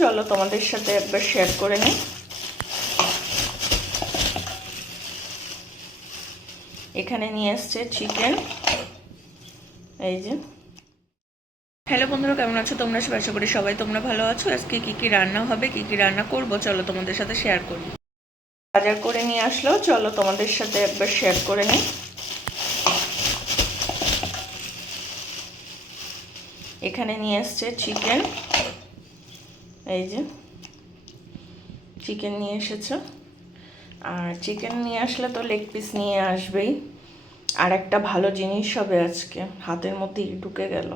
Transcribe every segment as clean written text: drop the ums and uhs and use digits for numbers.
চলো তোমাদের সাথে একবার শেয়ার করে নিই। এখানে নিয়ে এসছে চিকেন, এই যে। হ্যালো বন্ধুরা, কেমন আছো তোমরা? আশা করি সবাই তোমরা ভালো আছো। আজকে কি কি রান্না হবে, কি কি রান্না করবো, চলো তোমাদের সাথে শেয়ার করি। বাজার করে নিয়ে আসলো, চলো তোমাদের সাথে একবার শেয়ার করে নিই। এখানে নিয়ে এসছে চিকেন, এই যে চিকেন নিয়ে এসেছে। আর চিকেন নিয়ে আসলে তো লেগ পিস নিয়ে আসবেই। আর একটা ভালো জিনিস হবে আজকে, হাতের মধ্যে ঢুকে গেল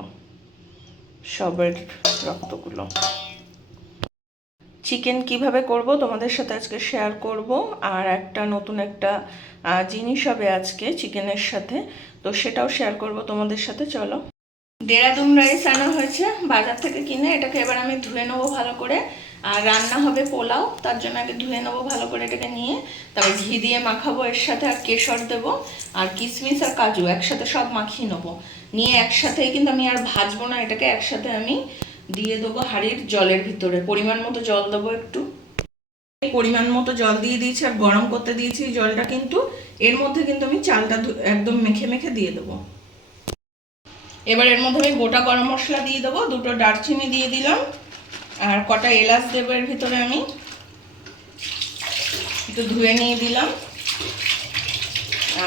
সবের রক্তগুলো। চিকেন কিভাবে করব তোমাদের সাথে আজকে শেয়ার করব। আর একটা নতুন একটা জিনিস হবে আজকে চিকেনের সাথে, তো সেটাও শেয়ার করব তোমাদের সাথে। চলো, দেরাদুন রাইস আনা হয়েছে বাজার থেকে কিনে, এটাকে এবার আমি ধুয়ে নেবো ভালো করে। আর রান্না হবে পোলাও, তার জন্য আগে ধুয়ে নেবো ভালো করে এটাকে নিয়ে, তারপর ঘি দিয়ে মাখাবো এর সাথে, আর কেশর দেবো, আর কিশমিশ আর কাজু একসাথে সব মাখিয়ে নেবো। নিয়ে একসাথে কিন্তু আমি আর ভাজবো না, এটাকে একসাথে আমি দিয়ে দেবো হাঁড়ির জলের ভিতরে। পরিমাণ মতো জল দেবো একটু, পরিমাণ মতো জল দিয়ে দিয়েছি আর গরম করতে দিয়েছি জলটা। কিন্তু এর মধ্যে কিন্তু আমি চালটা একদম মেখে মেখে দিয়ে দেবো। এবার এর মধ্যে আমি গোটা গরম মশলা দিয়ে দেবো, দুটো দারচিনি দিয়ে দিলাম, আর কটা এলাচ দেবো এর ভিতরে। আমি একটু ধুয়ে নিয়ে দিলাম,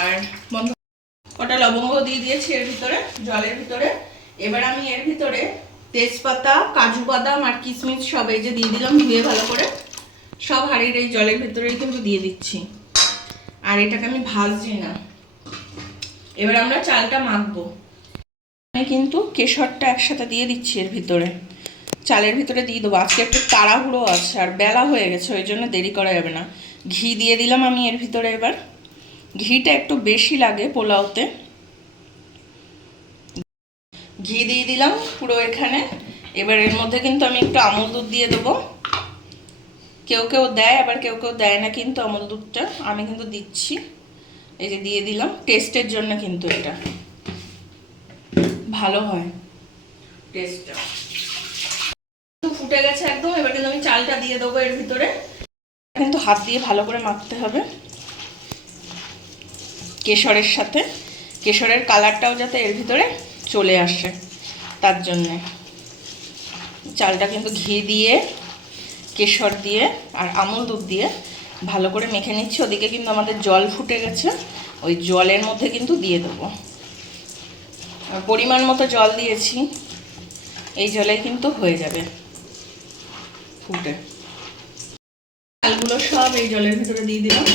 আর কটা লবঙ্গ দিয়ে দিয়েছি এর ভিতরে, জলের ভিতরে। এবার আমি এর ভিতরে তেজপাতা, কাজু বাদাম আর কিশমিশ সব এই যে দিয়ে দিলাম ধুয়ে ভালো করে, সব হাঁড়ির এই জলের ভিতরেই কিন্তু দিয়ে দিচ্ছি। আর এটাকে আমি ভাজছি না। এবার আমরা চালটা মাখবো। আমি কিন্তু কেশরটা একসাথে দিয়ে দিচ্ছি এর ভিতরে, চালের ভিতরে দিয়ে দেবো। আজকে একটু তাড়াহুড়ো আছে আর বেলা হয়ে গেছে, ওই জন্য দেরি করা যাবে না। ঘি দিয়ে দিলাম আমি এর ভিতরে। এবার ঘিটা একটু বেশি লাগে পোলাওতে, ঘি দিয়ে দিলাম পুরো এখানে। এবার এর মধ্যে কিন্তু আমি একটু আমুল দুধ দিয়ে দেবো। কেউ কেউ দেয়, আবার কেউ কেউ দেয় না, কিন্তু আমুল দুধটা আমি কিন্তু দিচ্ছি। এই যে দিয়ে দিলাম, টেস্টের জন্য কিন্তু এটা ভালো হয় টেস্টটা। ফুটে গেছে একদম। এবার কিন্তু আমি চালটা দিয়ে দেবো এর ভিতরে, কিন্তু হাত দিয়ে ভালো করে মাখতে হবে কেশরের সাথে। কেশরের কালারটাও যাতে এর ভিতরে চলে আসে, তার জন্যে চালটা কিন্তু ঘি দিয়ে, কেশর দিয়ে আর আমুল দুধ দিয়ে ভালো করে মেখে নিচ্ছি। ওদিকে কিন্তু আমাদের জল ফুটে গেছে, ওই জলের মধ্যে কিন্তু দিয়ে দেবো। পরিমাণ মতো জল দিয়েছি, এই জলে কিন্তু হয়ে যাবে ফুটে। চালগুলো সব এই জলের ভিতরে দিয়ে দিলাম।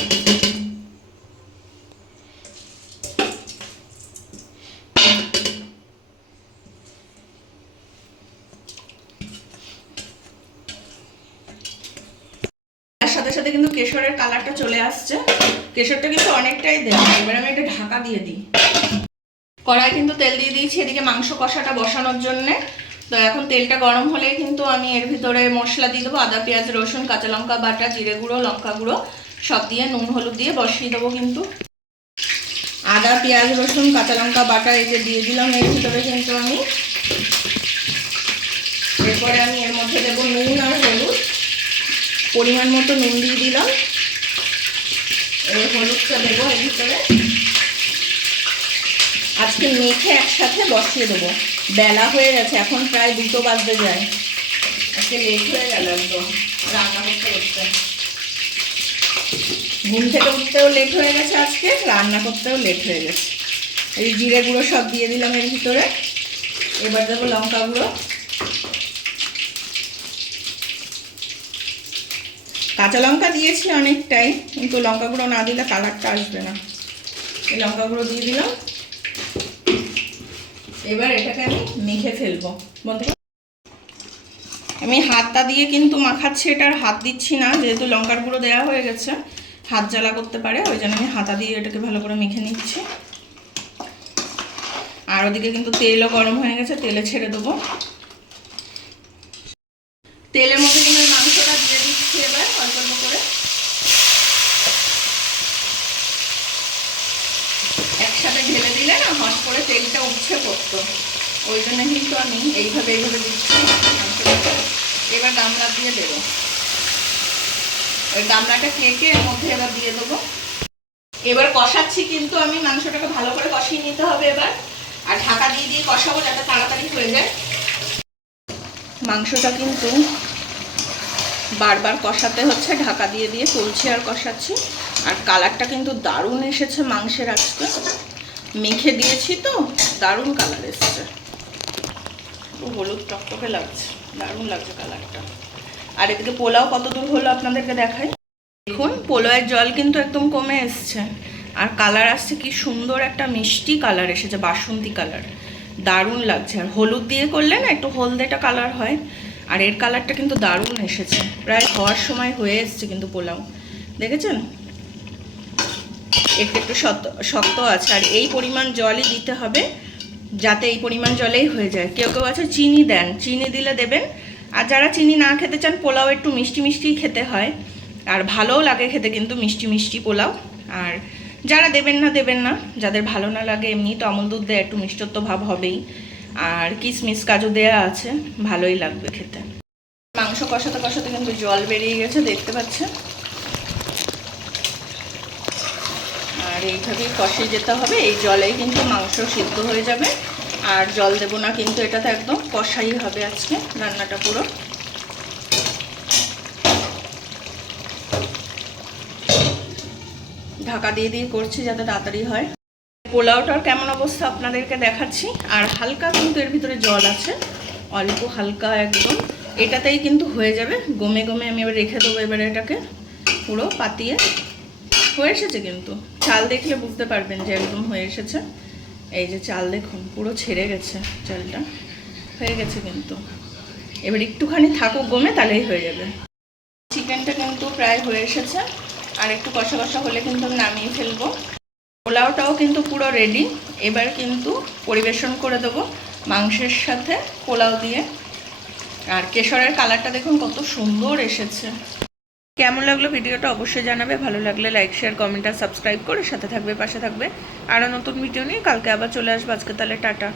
সাথে সাথে কিন্তু কেশরের কালারটা চলে আসছে, কেশরটা কিন্তু অনেকটাই দেওয়া। এবার আমি এটা ঢাকা দিয়ে দিই। কড়াই কিন্তু তেল দিয়ে দিয়েছি এদিকে মাংস কষাটা বসানোর জন্য। তো এখন তেলটা গরম হলে কিন্তু আমি এর ভিতরে মশলা দিয়ে দেবো, আদা পেঁয়াজ রসুন কাঁচা লঙ্কা বাটা, জিরে গুঁড়ো, লঙ্কা গুঁড়ো সব দিয়ে নুন হলুদ দিয়ে বসিয়ে দেবো। কিন্তু আদা পেঁয়াজ রসুন কাঁচা লঙ্কা বাটা এই যে দিয়ে দিলাম এর ভিতরে কিন্তু আমি। এরপরে আমি এর মধ্যে দেবো নুন আর হলুদ, পরিমাণ মতো নুন দিয়ে দিলাম। এবার হলুদটা দেবো এর ভিতরে। আজকে মেখে একসাথে বসিয়ে দেবো। বেলা হয়ে গেছে, এখন প্রায় 2টো বাজতে যায়। আজকে লেট হয়ে গেল একদম রান্না করতে করতে। ঘুম থেকে উঠতেও লেট হয়ে গেছে, আজকে রান্না করতেও লেট হয়ে গেছে। এই জিরে গুঁড়ো সব দিয়ে দিলাম এর ভিতরে। এবার দেবো লঙ্কা গুঁড়ো, কাঁচা লঙ্কা দিয়েছি অনেকটাই, কিন্তু লঙ্কা গুঁড়ো না দিলে কালারটা আসবে না। এই লঙ্কা গুঁড়ো দিয়ে দিলাম। এবার এটাকে আমি মেখে ফেলবো। আমি হাতটা দিয়ে কিন্তু মাখাচ্ছি, এটা আর হাত দিচ্ছি না, যেহেতু লঙ্কার গুঁড়ো দেওয়া হয়ে গেছে হাত জ্বালা করতে পারে, ওই জন্য আমি হাতা দিয়ে এটাকে ভালো করে মেখে নিচ্ছি। আর ওদিকে কিন্তু তেলও গরম হয়ে গেছে, তেলে ছেড়ে দেবো। তেলের মধ্যে কিন্তু মাংসটা দিয়ে দিচ্ছি এবার অল্প অল্প করে। একসাথে ঢেলে দিলে না হট করে তেলটা উঠছে পড়তো, ওই জন্য কিন্তু আমি এইভাবে দিচ্ছি। এবার গামলা দিয়ে দেবো, ওই গামলাটা কেটে এর মধ্যে এবার দিয়ে দেবো। এবার কষাচ্ছি, কিন্তু আমি মাংসটাকে ভালো করে কষিয়ে নিতে হবে এবার, আর ঢাকা দিয়ে দিয়ে কষাবো যাতে তাড়াতাড়ি হয়ে যায়। মাংসটা কিন্তু বারবার কষাতে হচ্ছে, ঢাকা দিয়ে দিয়ে তুলছি আর কষাচ্ছি। আর কালারটা কিন্তু দারুণ এসেছে মাংসের, আজকে মেখে দিয়েছি তো দারুণ কালার এসেছে, হলুদ টকটকে লাগছে, দারুণ লাগছে কালারটা। আর এদিকে পোলাও কত দূর হলো আপনাদেরকে দেখাই। দেখুন পোলাওয়ের জল কিন্তু একদম কমে এসছে, আর কালার আসছে কি সুন্দর একটা মিষ্টি কালার এসেছে, বাসন্তী কালার, দারুণ লাগছে। আর হলুদ দিয়ে করলে না একটু হলদেটা কালার হয়, আর এর কালারটা কিন্তু দারুণ এসেছে, প্রায় হওয়ার সময় হয়ে এসছে কিন্তু পোলাও, দেখেছেন একটু একটু শক্ত আছে। আর এই পরিমাণ জলই দিতে হবে, যাতে এই পরিমাণ জলেই হয়ে যায়। কেউ কেউ আছে চিনি দেন, চিনি দিলে দেবেন। আর যারা চিনি না খেতে চান, পোলাও একটু মিষ্টি মিষ্টি খেতে হয়, আর ভালোও লাগে খেতে কিন্তু মিষ্টি মিষ্টি পোলাও। আর যারা দেবেন না, যাদের ভালো না লাগে, এমনি তো আমল দুধ দেয়, একটু মিষ্টত্ব ভাব হবেই, আর কিশমিশ কাজু দেয়া আছে, ভালোই লাগবে খেতে। মাংস কষাতে কষাতে কিন্তু জল বেরিয়ে গেছে, দেখতে পাচ্ছেন। আর এইভাবেই কষিয়ে যেতে হবে, এই জলেই কিন্তু মাংস সিদ্ধ হয়ে যাবে। আর জল দেবো না কিন্তু, এটাতে একদম কষাই হবে আজকে রান্নাটা পুরো। ঢাকা দিয়ে দিয়ে করছি যাতে তাড়াতাড়ি হয়। পোলাওটার কেমন অবস্থা আপনাদেরকে দেখাচ্ছি। আর হালকা কিন্তু এর ভিতরে জল আছে, অল্প হালকা একদম, এটাতেই কিন্তু হয়ে যাবে। গমে গমে আমি এবার রেখে দেবো, এবারে এটাকে পুরো পাতিয়ে। হয়ে এসেছে কিন্তু, চাল দেখলে বুঝতে পারবেন যে একদম হয়ে এসেছে। এই যে চাল দেখুন পুরো ছেড়ে গেছে, চালটা হয়ে গেছে কিন্তু। এবার একটুখানি থাকুক গমে, তাহলেই হয়ে যাবে। চিকেনটা কিন্তু প্রায় হয়ে এসেছে, আর একটু কষা কষা হলে কিন্তু আমি নামিয়ে ফেলবো। পোলাওটাও কিন্তু পুরো রেডি, এবার কিন্তু পরিবেশন করে দেবো মাংসের সাথে পোলাও দিয়ে। আর কেশরের কালারটা দেখুন কত সুন্দর এসেছে। কেমন লাগলো ভিডিওটা অবশ্যই জানাবে, ভালো লাগলে লাইক শেয়ার কমেন্ট আর সাবস্ক্রাইব করে সাথে থাকবে, পাশে থাকবে। আরও নতুন ভিডিও নিয়ে কালকে আবার চলে আসবো। আজকে তাহলে টাটা।